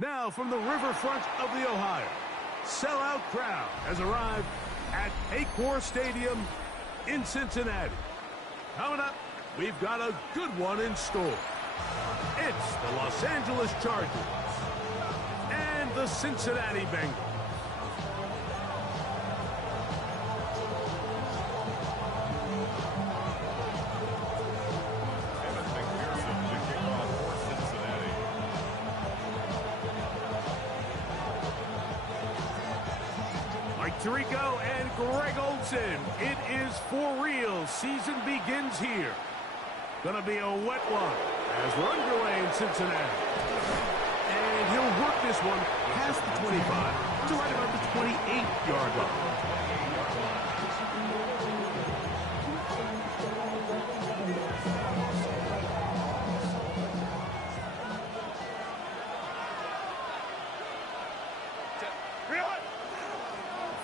Now from the riverfront of the Ohio, sellout crowd has arrived at Paycor Stadium in Cincinnati. Coming up, we've got a good one in store. It's the Los Angeles Chargers and the Cincinnati Bengals. Mike Tirico and Greg Olsen. It is for real. Season begins here. Gonna be a wet one as we're underway in Cincinnati. And he'll work this one past the 25 to right about the 28-yard line.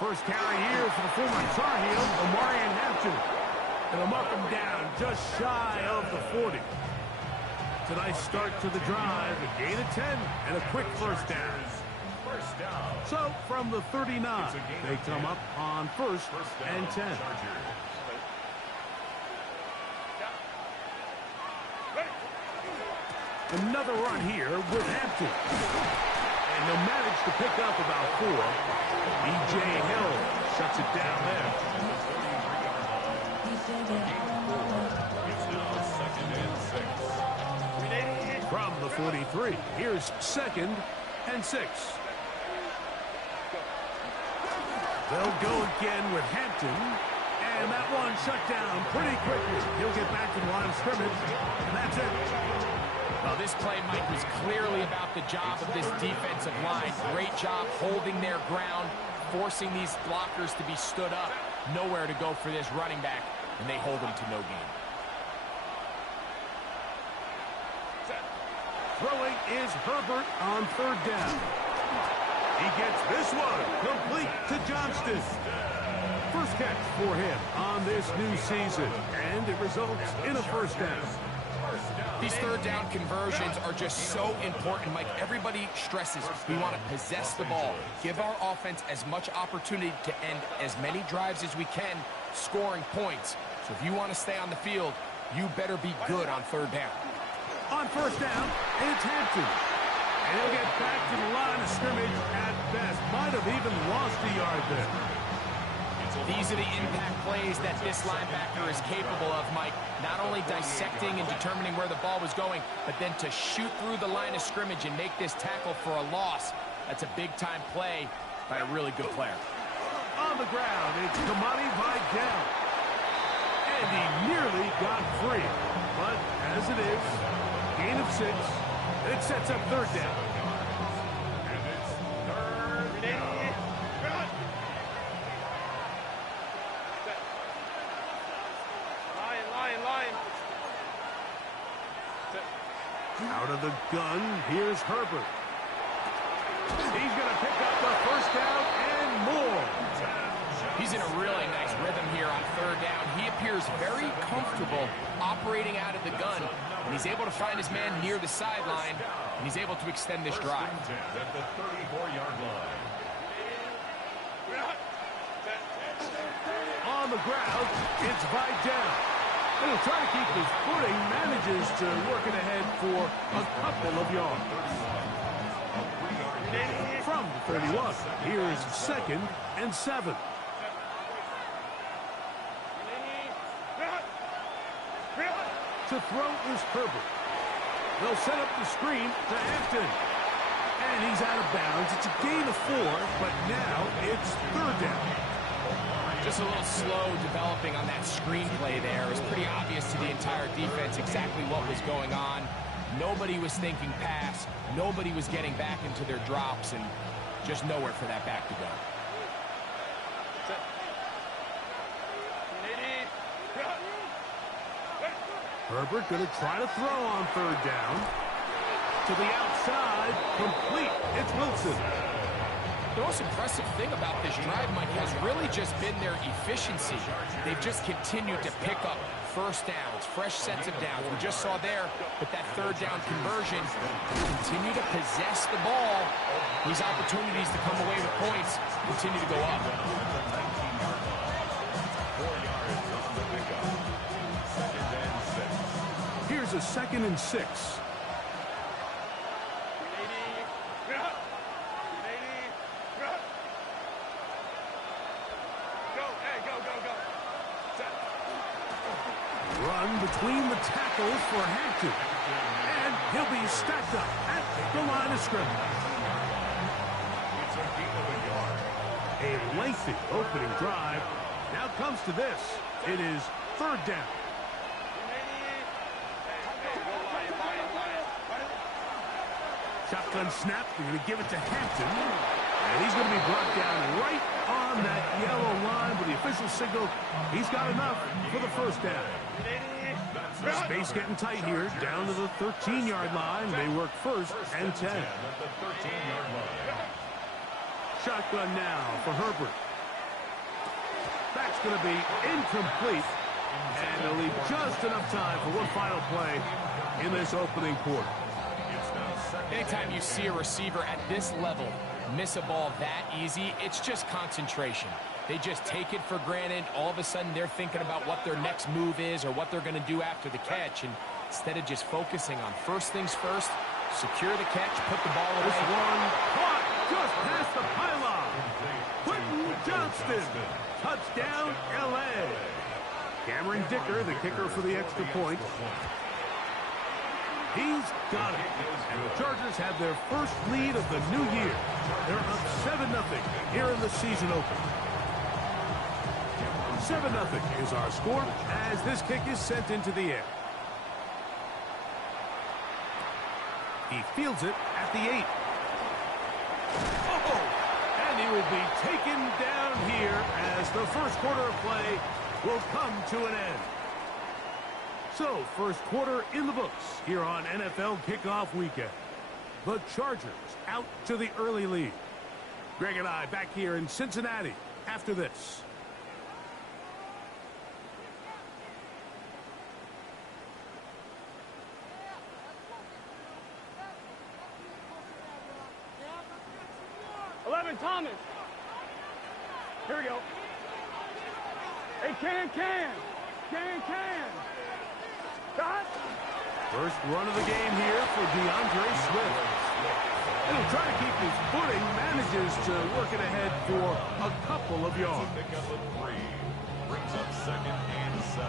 First carry here for the former Tar Heel, Omarion Hampton. And they'll mark him down just shy of the 40. It's a nice start to the drive, a gain of 10, and a quick first down. So from the 39, they come up on first and 10. Another run here with Hampton. And they'll manage to pick up about 4. B.J. Hill shuts it down there. From the 43, here's 2nd and 6. They'll go again with Hampton. And that one shut down pretty quickly. He'll get back to the line of scrimmage. And that's it. Well, this play, Mike, was clearly about the job of this defensive line. Great job holding their ground, forcing these blockers to be stood up. Nowhere to go for this running back, and they hold him to no gain. Throwing is Herbert on 3rd down. He gets this one complete to Johnston. First catch for him on this new season, and it results in a first down. These 3rd down conversions are just so important, Mike. Everybody stresses we want to possess the ball, give our offense as much opportunity to end as many drives as we can, scoring points. So if you want to stay on the field, you better be good on 3rd down. On first down, it's Hampton. And he'll get back to the line of scrimmage at best. Might have even lost a yard there. These are the impact plays that this linebacker is capable of, Mike. Not only dissecting and determining where the ball was going, but then to shoot through the line of scrimmage and make this tackle for a loss. That's a big-time play by a really good player. On the ground, it's Kamani Vidal. And he nearly got free. But as it is, gain of 6. It sets up 3rd down. Out of the gun, here's Herbert. He's going to pick up the first down and more. He's in a really nice rhythm here on 3rd down. He appears very comfortable operating out of the gun, and he's able to find his man near the sideline, and he's able to extend this drive. At the 34-yard line. On the ground, it's Vidal. He'll try to keep his footing, manages to work it ahead for a couple of yards. From the 31, here's 2nd and 7. To throw is Herbert. They'll set up the screen to Hampton. And he's out of bounds. It's a gain of 4, but now it's 3rd down. Just a little slow developing on that screenplay there. It was pretty obvious to the entire defense exactly what was going on. Nobody was thinking pass. Nobody was getting back into their drops, and just nowhere for that back to go. Herbert going to try to throw on 3rd down. To the outside, complete. It's Wilson. The most impressive thing about this drive, Mike, has really just been their efficiency. They've just continued to pick up first downs, fresh sets of downs. We just saw there with that third down conversion. Continue to possess the ball. These opportunities to come away with points continue to go up. 4 yards on the pickup. 2nd and 6. Here's a 2nd and 6. Run between the tackles for Hampton. And he'll be stacked up at the line of scrimmage. It's a gain of a yard. A lengthy opening drive. Now comes to this. It is 3rd down. Shotgun snap. They're going to give it to Hampton. And he's going to be brought down right on that yellow line with the official signal. He's got enough for the first down. Space getting tight here. Down to the 13-yard line. They work 1st and 10. At the 13-yard line. Shotgun now for Herbert. That's going to be incomplete. And they'll leave just enough time for one final play in this opening quarter. Anytime you see a receiver at this level miss a ball that easy, it's just concentration. They just take it for granted. All of a sudden, they're thinking about what their next move is or what they're going to do after the catch. And instead of just focusing on first things first, secure the catch, put the ball away. This one caught just past the pylon. Quentin Johnston. Touchdown, L.A. Cameron Dicker, the kicker for the extra point. He's got it. And the Chargers have their first lead of the new year. They're up 7-0 here in the season opener. 7-0 is our score as this kick is sent into the air. He fields it at the 8. Oh! And he will be taken down here as the first quarter of play will come to an end. So, first quarter in the books here on NFL Kickoff Weekend. The Chargers out to the early lead. Greg and I back here in Cincinnati after this. Thomas. Here we go. Hey, can. Got. First run of the game here for DeAndre Swift. And he'll try to keep his footing, manages to work it ahead for a couple of yards. Pick up a 3. Brings up 2nd and 7.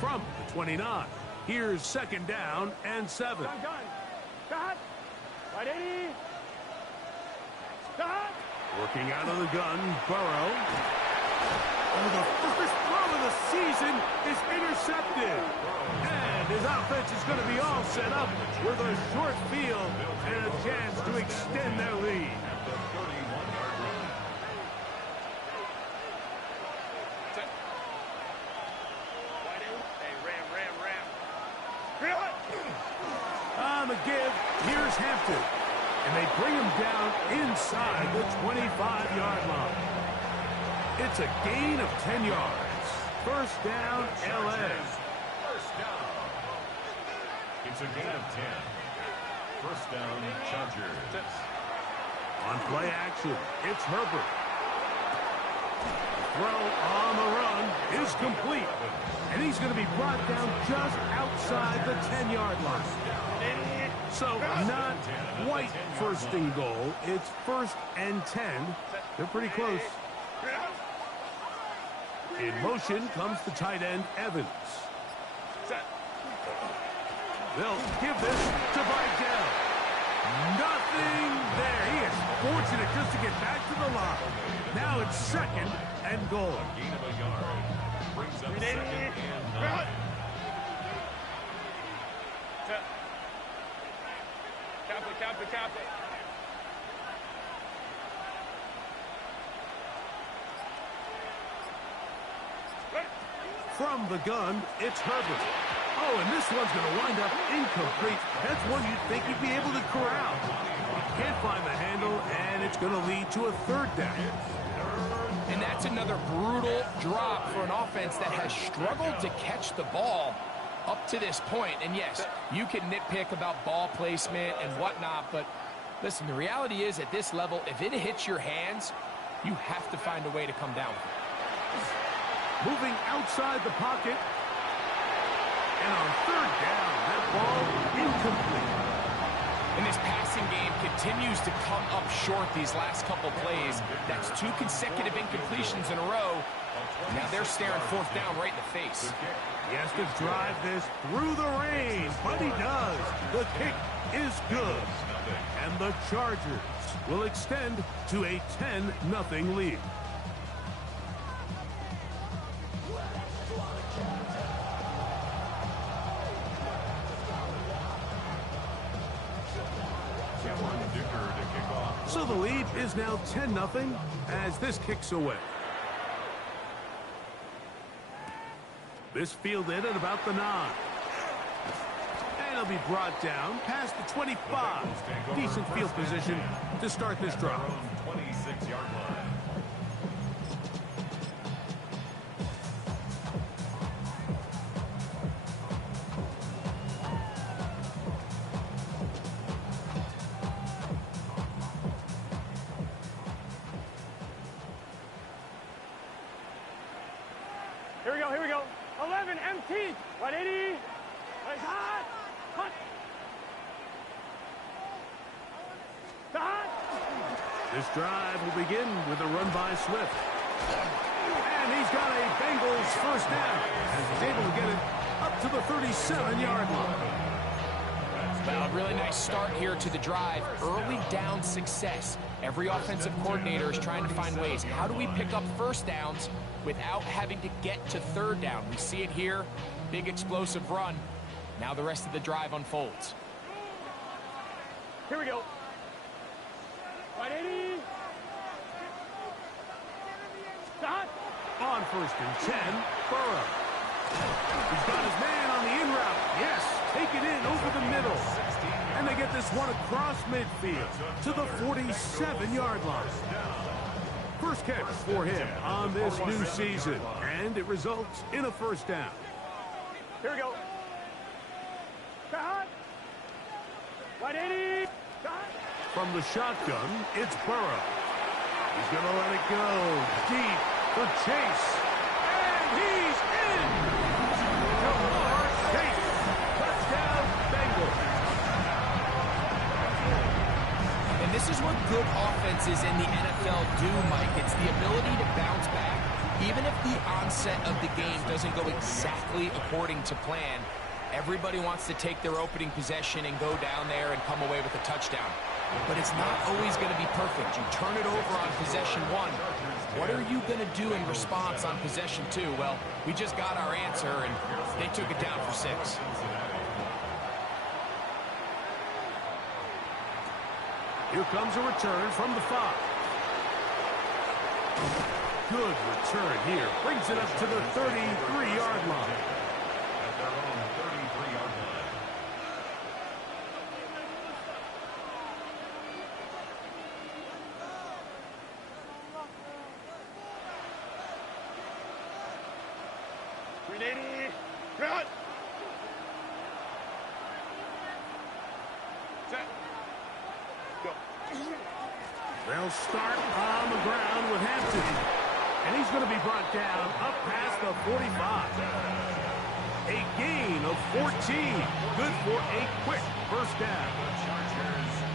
From the 29, here's 2nd down and 7. Gun. Got. Right 80. Got. Working out of the gun, Burrow. Oh, the first throw of the season is intercepted. And his offense is going to be all set up with a short field and a chance to extend their lead. At the 31-yard line. Hey, ram. On the give, here's Hampton. And they bring him down inside the 25-yard line. It's a gain of 10 yards. First down, L.A. First down. It's a gain of 10. First down, Chargers. On play action, it's Herbert. The throw on the run is complete. And he's going to be brought down just outside the 10-yard line. So not quite first and goal. It's 1st and 10. They're pretty close. In motion comes the tight end, Evans. They'll give this to Vidal. Nothing there. He is fortunate just to get back to the line. Now it's 2nd and goal. Gain of a yard. Brings up 2nd and 9. Cap it. From the gun, it's Herbert. Oh, and this one's going to wind up incomplete. That's one you'd think he'd be able to corral. He can't find the handle, and it's going to lead to a 3rd down. And And that's another brutal drop for an offense that has struggled to catch the ball up to this point. And yes, you can nitpick about ball placement and whatnot, but listen, the reality is at this level, if it hits your hands, you have to find a way to come down with it. Moving outside the pocket. And on third down, that ball incomplete. And this passing game continues to come up short these last couple plays. That's 2 consecutive incompletions in a row. Now they're staring fourth down right in the face. He has to drive this through the rain, but he does. The kick is good. And the Chargers will extend to a 10-0 lead. So the lead is now 10-0 as this kicks away. This fielded at about the 9. And it'll be brought down past the 25. Decent field position to start this drive. 26-yard line. Here we go. 11, empty. 180. Right, hot. Cut. Hot. This drive will begin with a run by Swift. And he's got a Bengals first down as he's able to get it up to the 37-yard line. Well, a really nice start here to the drive. Early down success. Every offensive coordinator is trying to find ways. How do we pick up first downs without having to get to third down? We see it here. Big explosive run. Now the rest of the drive unfolds. Here we go. 180. Hot. On first and 10, Burrow. He's got his man on the in route. Yes, take it in over the middle. And they get this one across midfield to the 47-yard line. First catch for him on this new season, and it results in a first down. Here we go. Hot. 180. Hot. From the shotgun, it's Burrow. He's going to let it go deep for Chase. And he's in! Jamar Chase. Touchdown, Bengals. And this is what good offenses in the NFL do, Mike. It's the ability to bounce back. Even if the onset of the game doesn't go exactly according to plan, everybody wants to take their opening possession and go down there and come away with a touchdown. But it's not always going to be perfect. You turn it over on possession 1. What are you going to do in response on possession 2? Well, we just got our answer, and they took it down for 6. Here comes a return from the 5. Good return here. Brings it up to the 33-yard line. At their own 33-yard line. Run. Set. Go. They'll start on the ground with Hampton. And he's going to be brought down up past the 45. A gain of 14. Good for a quick first down.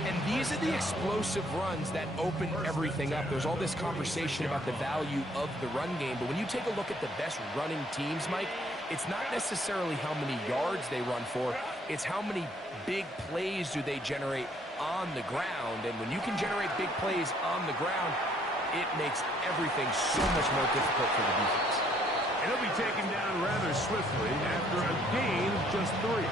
And these are the explosive runs that open everything up. There's all this conversation about the value of the run game, but when you take a look at the best running teams, Mike, it's not necessarily how many yards they run for, it's how many big plays do they generate on the ground. And when you can generate big plays on the ground, it makes everything so much more difficult for the defense. And he'll be taken down rather swiftly after a gain of just 3.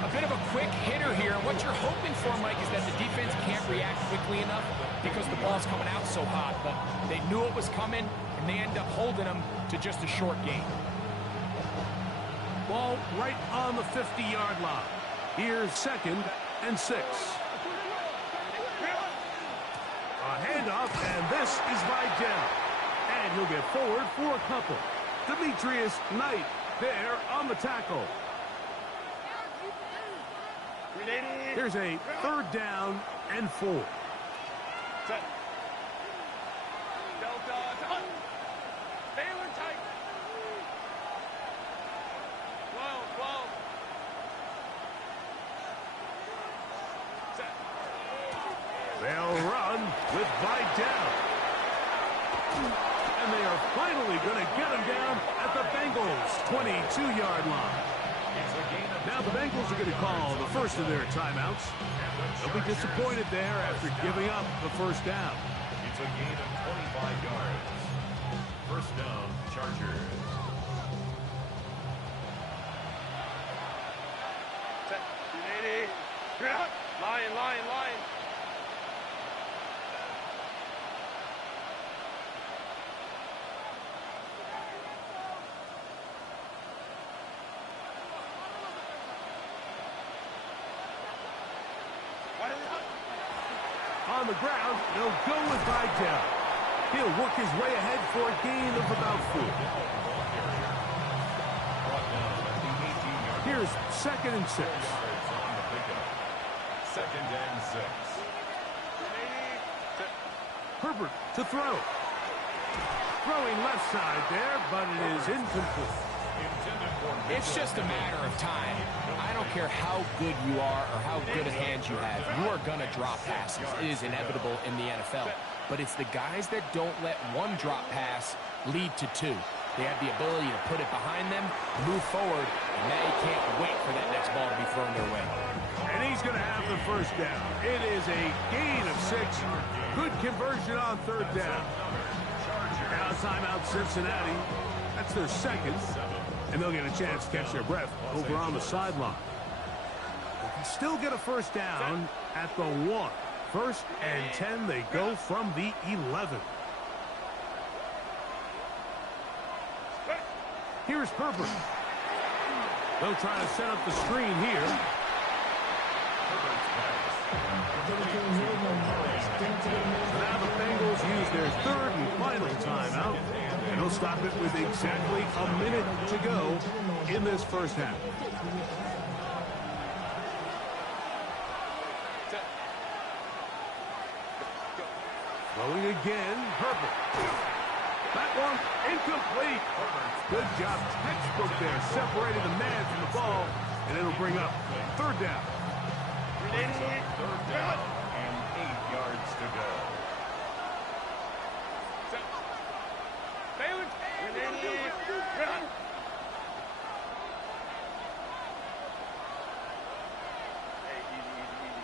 A bit of a quick hitter here. What you're hoping for, Mike, is that the defense can't react quickly enough because the ball's coming out so hot. But they knew it was coming, and they end up holding them to just a short gain. Ball right on the 50-yard line. Here's 2nd and 6. A handoff, and this is Vidal. And he'll get forward for a couple. Demetrius Knight there on the tackle. Here's a 3rd down and 4. Set. Delta. Baylor tight. 12. Set. They'll run with Vidal. And they are finally going to get him down at the Bengals' 22-yard line. Now the Bengals are going to call the first of their timeouts. They'll be disappointed there after giving up the first down. It's a gain of 25 yards. First down, Chargers. Set. 280. Line. On the ground, they'll go with Vidal. He'll work his way ahead for a gain of about 4. Here's 2nd and 6. Second and 6. Herbert to throw. Throwing left side there, but it is incomplete. It's just a matter of time. I don't care how good you are or how good of hands you have. You are going to drop passes. It is inevitable in the NFL. But it's the guys that don't let one drop pass lead to 2. They have the ability to put it behind them, move forward, and they can't wait for that next ball to be thrown their way. And he's going to have the first down. It is a gain of 6. Good conversion on 3rd down. Now timeout Cincinnati. That's their 2nd. And they'll get a chance to catch their breath over on the sideline. They can still get a first down at the 1. 1st and 10, they go from the 11. Here's Herbert. They'll try to set up the screen here. So now the Bengals use their 3rd and final timeout. And they'll stop it with exactly a minute to go in this first half. Throwing again, Herbert. That one incomplete. Good job, textbook there, separating the man from the ball, and it'll bring up 3rd down. 3rd down and 8 yards to go. Baylor. Easy.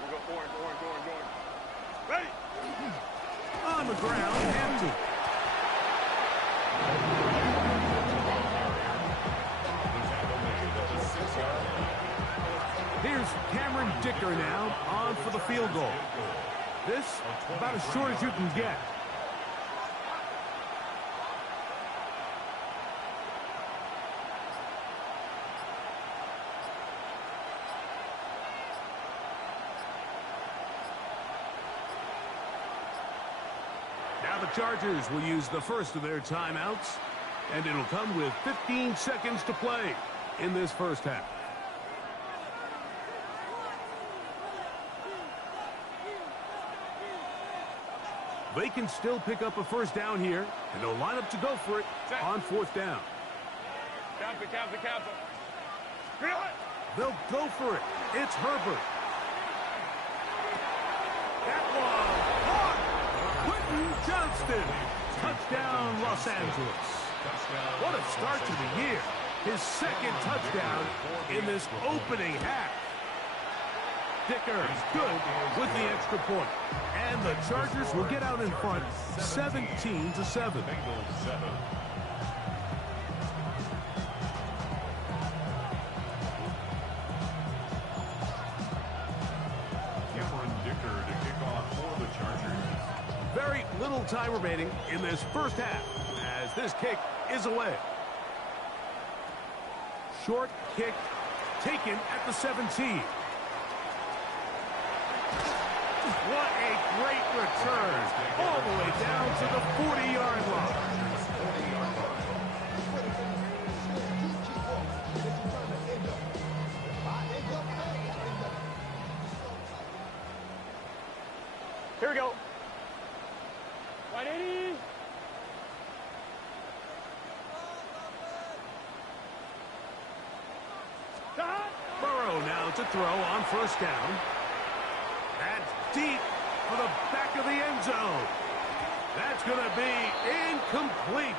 We'll go orange. Ready. On the ground, empty. Here's Cameron Dicker now on for the field goal. This about as short as you can get. Now the Chargers will use the first of their timeouts, and it'll come with 15 seconds to play in this first half. They can still pick up a first down here, and they'll line up to go for it on 4th down. Captain. They'll go for it. It's Herbert. That one caught. Quentin Johnston. Touchdown, Los Angeles. What a start to the year. His 2nd touchdown in this opening half. Dicker is good with the extra point. And the Chargers will get out in front 17-7. Cameron Dicker to kick off for the Chargers. Very little time remaining in this first half as this kick is away. Short kick taken at the 17. What a great return all the way down to the 40-yard line. Here we go. 180. Burrow now to throw on first down. That's deep for the back of the end zone. That's going to be incomplete.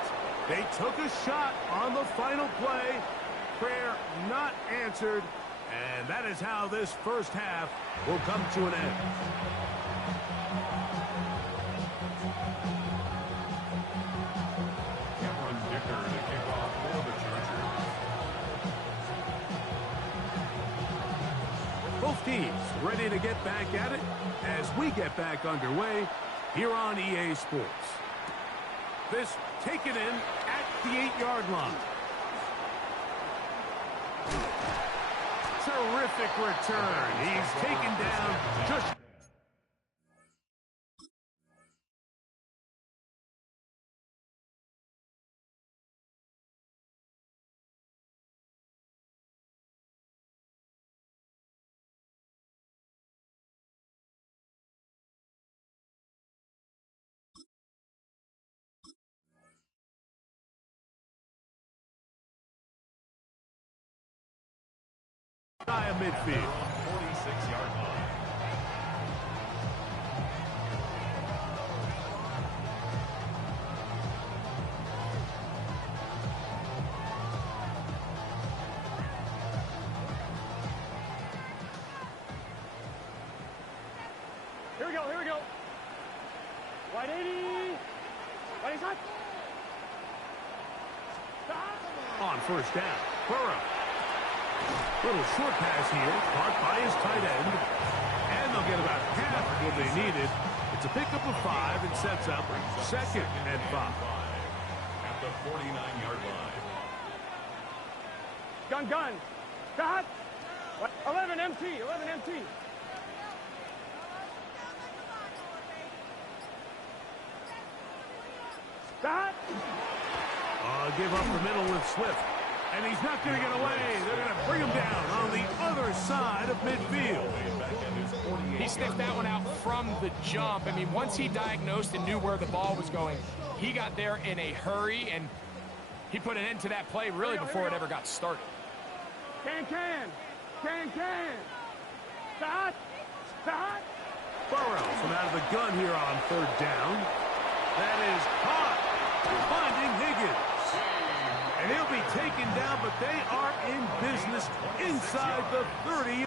They took a shot on the final play. Prayer not answered. And that is how this first half will come to an end. Cameron Dicker to kick off for the Chargers. Both teams ready to get back at it as we get back underway here on EA Sports. This taken in at the 8-yard line. Terrific return. He's taken down just... Shy of midfield. 46-yard line. Here we go, here we go. 180. 180 shot. On first down, Burrow. Little short pass here, caught by his tight end. And they'll get about half what they needed. It's a pickup of 5 and sets up 2nd and 5. At the 49-yard line. Gun. Shot. 11 MT, 11 MT. Shot. Give up the middle with Swift. And he's not going to get away. They're going to bring him down on the other side of midfield. He sniffed that one out from the jump. I mean, once he diagnosed and knew where the ball was going, he got there in a hurry, and he put an end to that play really before it ever got started. Can. Shot. Burrow from out of the gun here on third down. That is caught. Finding Higgins. And he'll be taken down, but they are in business inside the 30.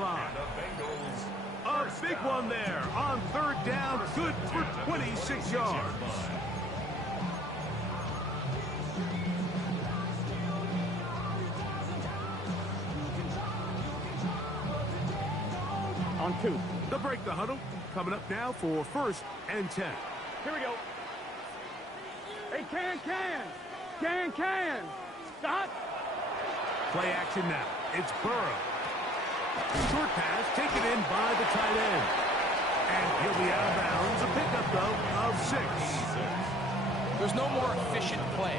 Line. A big one there on third down, good for 26 yards. On 2. They'll break the huddle. Coming up now for 1st and 10. Here we go. Hey, can. Stop. Play action now. It's Burrow. Short pass taken in by the tight end. And he'll be out of bounds. A pickup, though, of 6. There's no more efficient play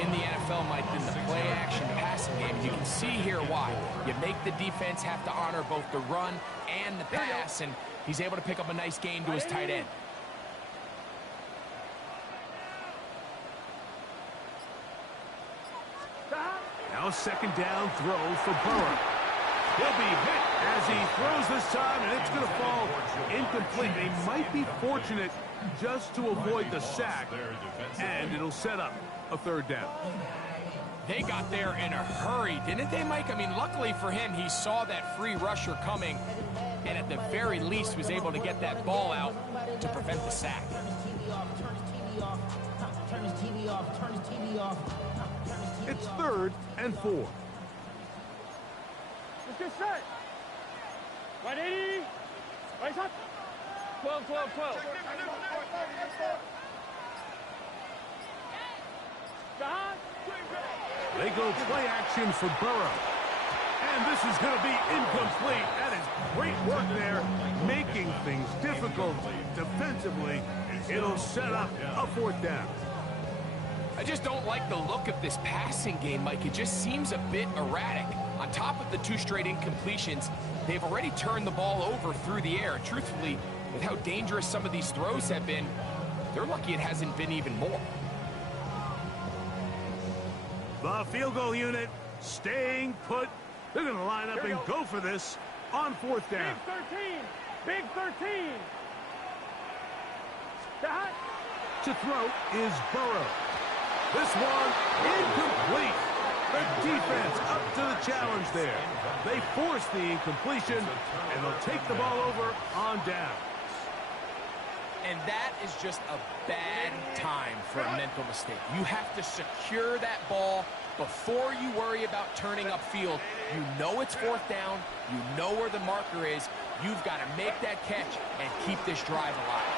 in the NFL, Mike, than the play-action passing game. You can see here why. You make the defense have to honor both the run and the pass, and he's able to pick up a nice gain to his tight end. Now 2nd down throw for Burrow. He'll be hit as he throws this time, and it's going to fall incomplete. They might be fortunate just to avoid the sack, and it'll set up a 3rd down. They got there in a hurry, didn't they, Mike? I mean, luckily for him, he saw that free rusher coming, and at the very least was able to get that ball out to prevent the sack. It's 3rd and 4. Just set. 180. Right shot. 12, 12, 12. Shot. They go play action for Burrow. And this is going to be incomplete. That is great work there, making things difficult defensively. It'll set up a fourth down. I just don't like the look of this passing game, Mike. It just seems a bit erratic. On top of the 2 straight incompletions, they've already turned the ball over through the air. Truthfully, with how dangerous some of these throws have been, they're lucky it hasn't been even more. The field goal unit staying put. They're going to line up and go for this on fourth down. Big 13. Big 13. Shot. To throw is Burrow. This one incomplete. The defense up to the challenge there. They force the incompletion, and they'll take the ball over on down. And that is just a bad time for a mental mistake. You have to secure that ball before you worry about turning upfield. You know it's fourth down. You know where the marker is. You've got to make that catch and keep this drive alive.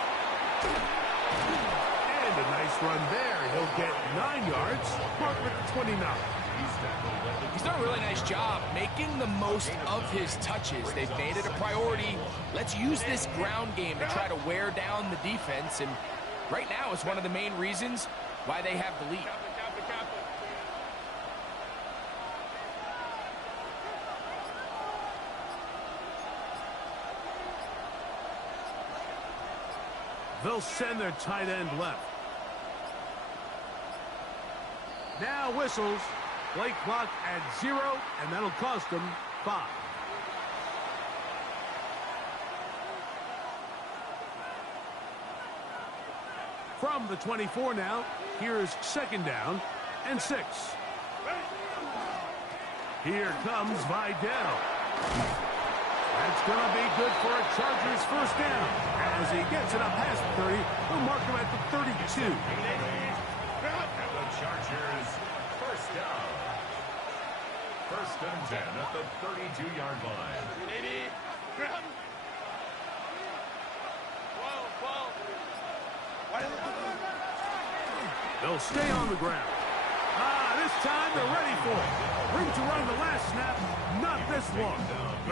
And a nice run there. He'll get 9 yards. Mark at 29. He's done a really nice job making the most of his touches. They've made it a priority. Let's use this ground game to try to wear down the defense. And right now is one of the main reasons why they have the lead. They'll send their tight end left. Now whistles. Play clock at 0, and that'll cost them 5. From the 24 now, here's second down and 6. Here comes Vidal. That's going to be good for a Chargers first down. As he gets it up past the 30, they'll mark him at the 32. And the Chargers first down. First and 10 at the 32-yard line. 80. 12, 12. They'll stay on the ground. This time they're ready for it. Room to run the last snap, not this one.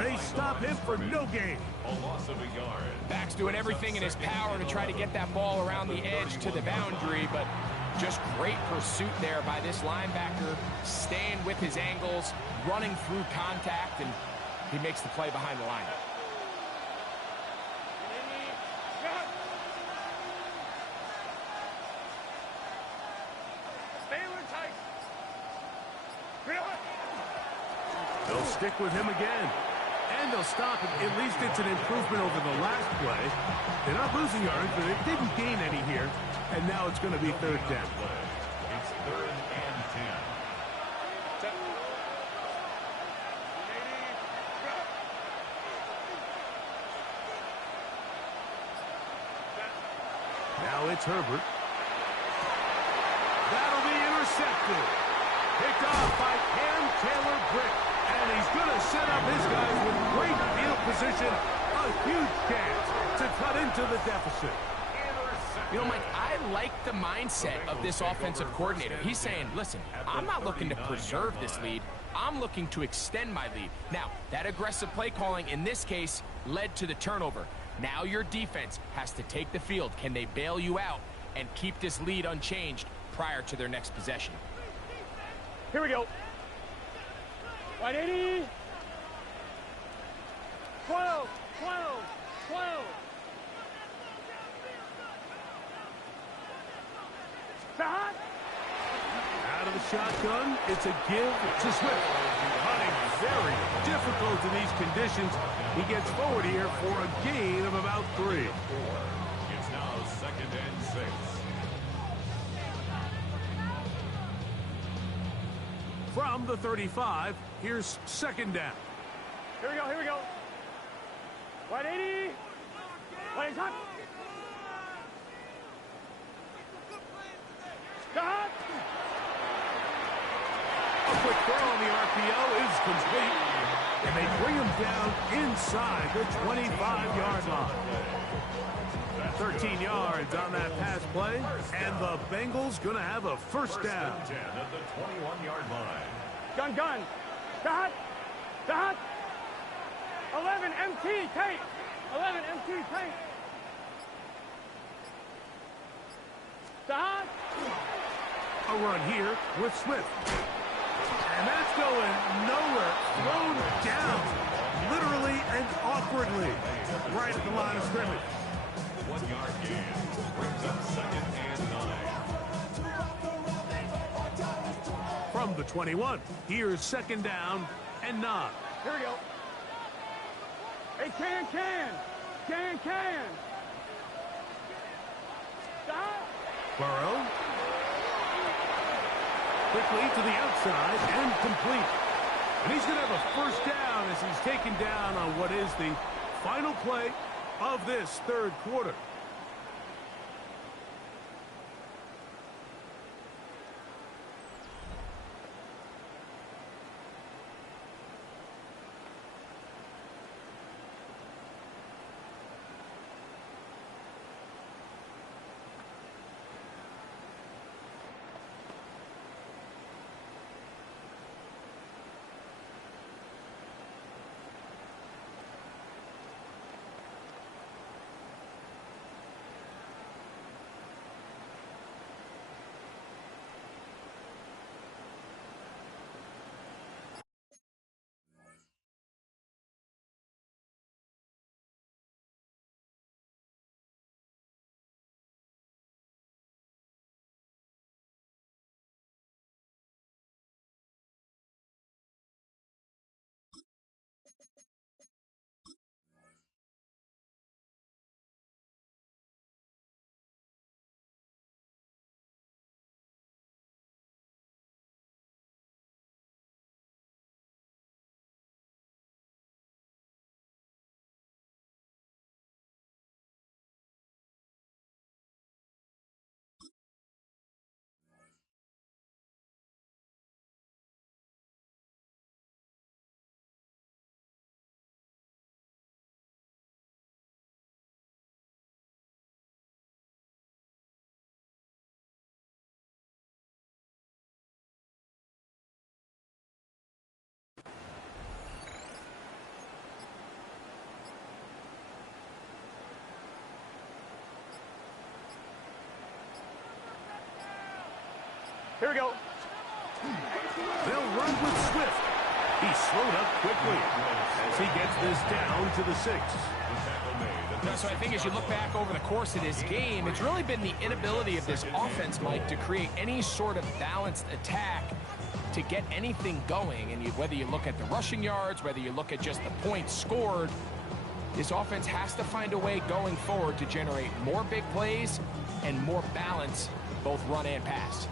They stop him for no gain. A loss of a yard. Back's doing everything in his power to try to get that ball around the edge to the boundary, but just great pursuit there by this linebacker, staying with his angles, running through contact, and he makes the play behind the line. They'll stick with him again. And they'll stop him. At least it's an improvement over the last play. They're not losing yards, but they didn't gain any here. And now it's going to be third down. It's 3rd and 10. Now it's Herbert. That'll be intercepted. Picked off by Cam Taylor-Britt. And he's going to set up his guys with great field position. A huge chance to cut into the deficit. You know, Mike, I like the mindset of this offensive coordinator. He's saying, listen, I'm not looking to preserve this lead. I'm looking to extend my lead. Now, that aggressive play calling in this case led to the turnover. Now your defense has to take the field. Can they bail you out and keep this lead unchanged prior to their next possession? Here we go. 180. 12, 12, 12. Shot. Out of the shotgun, it's a give to Swift. Running very difficult in these conditions. He gets forward here for a gain of about 3. It's now 2nd and 6. From the 35, here's second down. Here we go, here we go. 180. 180 shot. Shot. A quick throw on the RPO is complete. And they bring him down inside the 25-yard line. 13 yards on that pass play, and the Bengals going to have a first down. First and 10 at the 21-yard line. Gun. Dot. 11 MT, Tate. 11 MT, Tate. Dot. A run here with Swift. And that's going nowhere. Thrown down, literally and awkwardly, right at the line of scrimmage. 1-yard gain brings up 2nd and 9. From the 21, here's 2nd down and 9. Here we go. Hey, can. Stop. Burrow. Quickly to the outside and complete. And he's going to have a first down as he's taken down on what is the final play of this third quarter. Here we go. They'll run with Swift. He's slowed up quickly as he gets this down to the 6. So I think as you look back over the course of this game, it's really been the inability of this offense, Mike, to create any sort of balanced attack to get anything going. And whether you look at the rushing yards, whether you look at just the points scored, this offense has to find a way going forward to generate more big plays and more balance, both run and pass.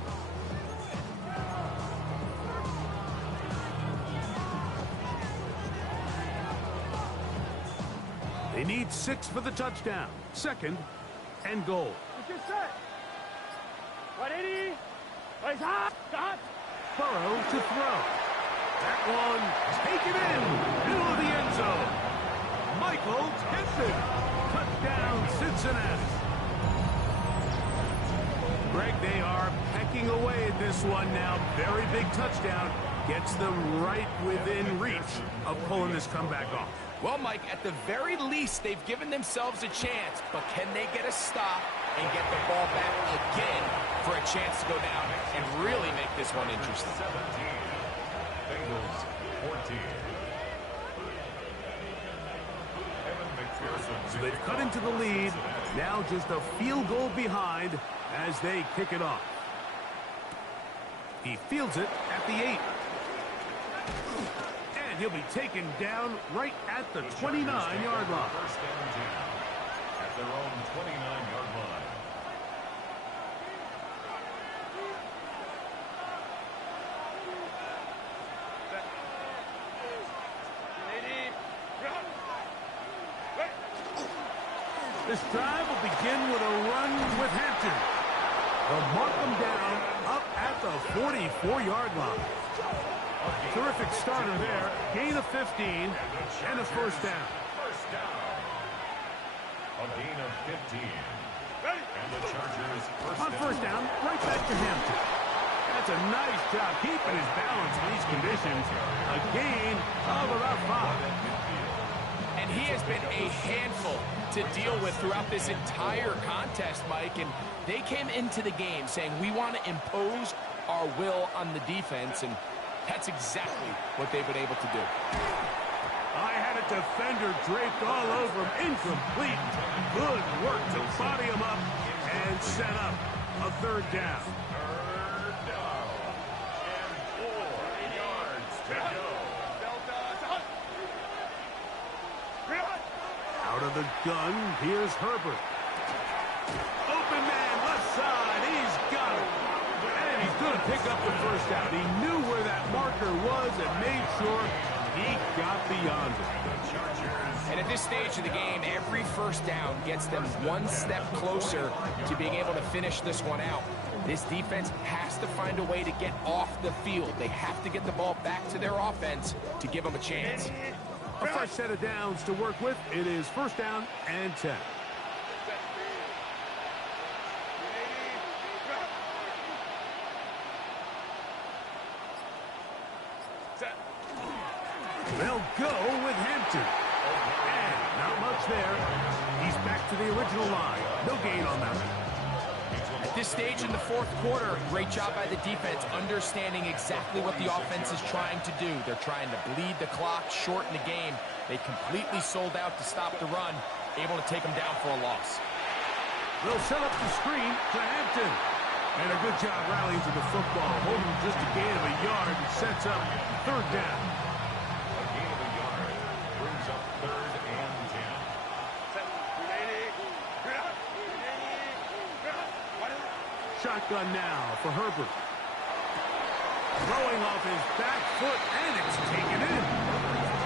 They need 6 for the touchdown. 2nd and goal. It's just set. 180. Place hot. Stop. Burrow to throw. That one taken in. Middle of the end zone. Michael Kenton. Touchdown Cincinnati. Greg, they are pecking away at this one now. Very big touchdown. Gets them right within reach of pulling this comeback off. Well, Mike, at the very least, they've given themselves a chance, but can they get a stop and get the ball back again for a chance to go down and really make this one interesting? 17. Bengals 14. Evan McPherson. So they've cut into the lead. Now just a field goal behind as they kick it off. He fields it at the 8. And he'll be taken down right at the 29-yard line. First and 10 at their own 29-yard line. This drive will begin with a run with Hampton. They'll mark them down up at the 44-yard line. Terrific starter there. Gain of 15 and a first down. First down. A gain of 15. And the Chargers On first down, right back to Hampton. That's a nice job keeping his balance in these conditions. A gain of about 5. And he has been a handful to deal with throughout this entire contest, Mike. And they came into the game saying, we want to impose our will on the defense, and that's exactly what they've been able to do. I had a defender draped all over him. Incomplete. Good work to body him up and set up a third down. Third down. And 4 yards to go. Out of the gun, here's Herbert. Open man, left side, he's got it. And he's going to pick up the first down. He knew where that marker was and made sure he got beyond it. And at this stage of the game, every first down gets them one step closer to being able to finish this one out. This defense has to find a way to get off the field. They have to get the ball back to their offense to give them a chance. A fresh set of downs to work with. It is first down and 10. They'll go with Hampton. And not much there. He's back to the original line. No gain on that. At this stage in the fourth quarter, great job by the defense, understanding exactly what the offense is trying to do. They're trying to bleed the clock, shorten the game. They completely sold out to stop the run, able to take them down for a loss. They'll set up the screen to Hampton. And a good job rallying to the football, holding just a gain of a yard and sets up third down. A gain of a yard brings up third and 10. Shotgun now for Herbert. Throwing off his back foot, and it's taken in.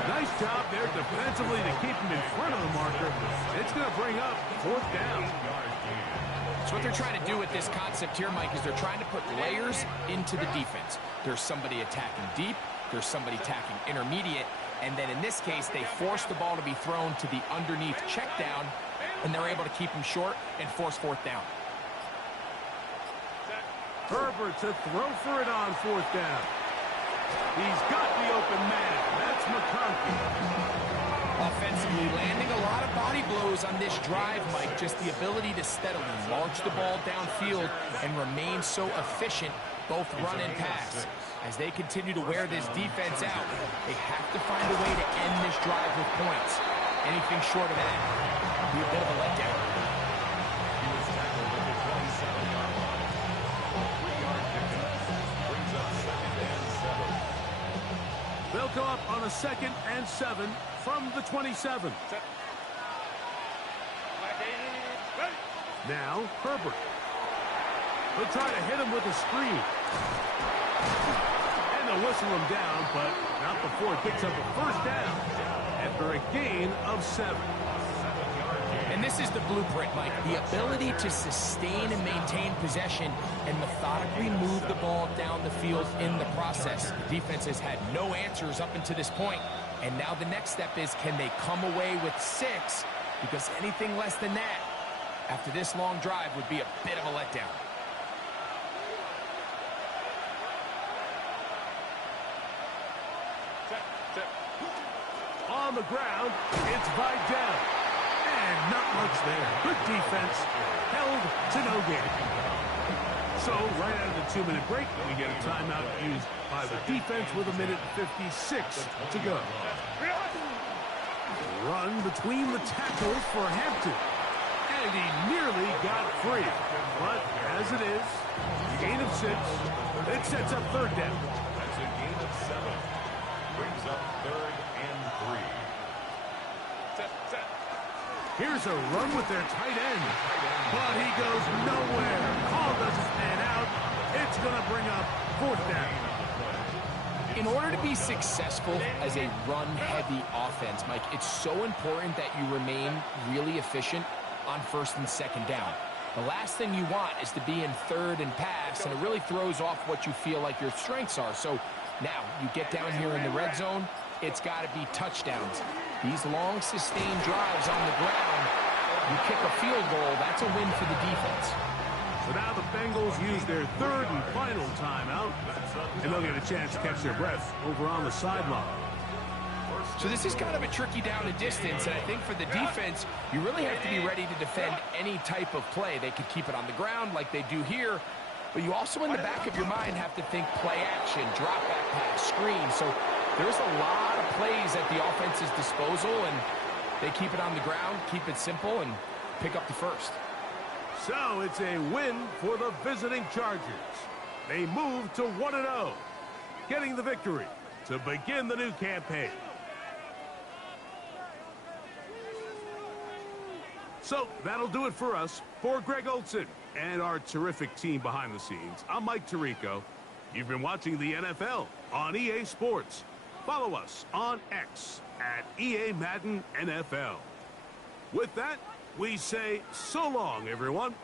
Nice job there defensively to keep him in front of the marker. It's going to bring up fourth down. So what they're trying to do with this concept here, Mike, is they're trying to put layers into the defense. There's somebody attacking deep, there's somebody attacking intermediate, and then in this case, they force the ball to be thrown to the underneath check down, and they're able to keep him short and force fourth down. Herbert to throw for it on fourth down. He's got the open man. That's McConkey. Offensively, landing a lot of body blows on this drive, Mike. Just the ability to steadily march the ball downfield and remain so efficient, both run and pass. As they continue to wear this defense out, they have to find a way to end this drive with points. Anything short of that would be a bit of a letdown. He was tackled at the 27-yard line. 3-yard pickup brings up second and 7. They'll go up on a second and 7 from the 27. Now, Herbert. They'll try to hit him with a screen. And they'll whistle him down, but not before it picks up a first down after a gain of 7. And this is the blueprint, Mike. The ability to sustain and maintain possession and methodically move the ball down the field in the process. The defense has had no answers up until this point. And now the next step is, can they come away with 6? Because anything less than that, after this long drive, would be a bit of a letdown. On the ground, it's Vidal. And not much there. Good defense. Held to no gain. So, right out of the 2-minute break, we get a timeout used by the defense with 1:56 to go. Run between the tackles for Hampton. And he nearly got free. But, as it is, gain of 6. It sets up third down. That's a gain of 7. Brings up third and 3. Here's a run with their tight end. But he goes nowhere. Call doesn't pan out. It's going to bring up fourth down. In order to be successful as a run-heavy offense, Mike, it's so important that you remain really efficient on first and second down. The last thing you want is to be in third and pass, and it really throws off what you feel like your strengths are. So Now, you get down here in the red zone, it's got to be touchdowns. These long, sustained drives on the ground, you kick a field goal, that's a win for the defense. So now the Bengals use their third and final timeout, and they'll get a chance to catch their breath over on the sideline. So this is kind of a tricky down and distance, and I think for the defense, you really have to be ready to defend any type of play. They could keep it on the ground like they do here, but you also in the back of your mind have to think play action, drop back pass, screen. So there's a lot of plays at the offense's disposal, and they keep it on the ground, keep it simple, and pick up the first. So it's a win for the visiting Chargers. They move to 1-0, getting the victory to begin the new campaign. So that'll do it for us. For Greg Olsen and our terrific team behind the scenes, I'm Mike Tirico. You've been watching the NFL on EA Sports. Follow us on X at EA Madden NFL. With that, we say so long, everyone.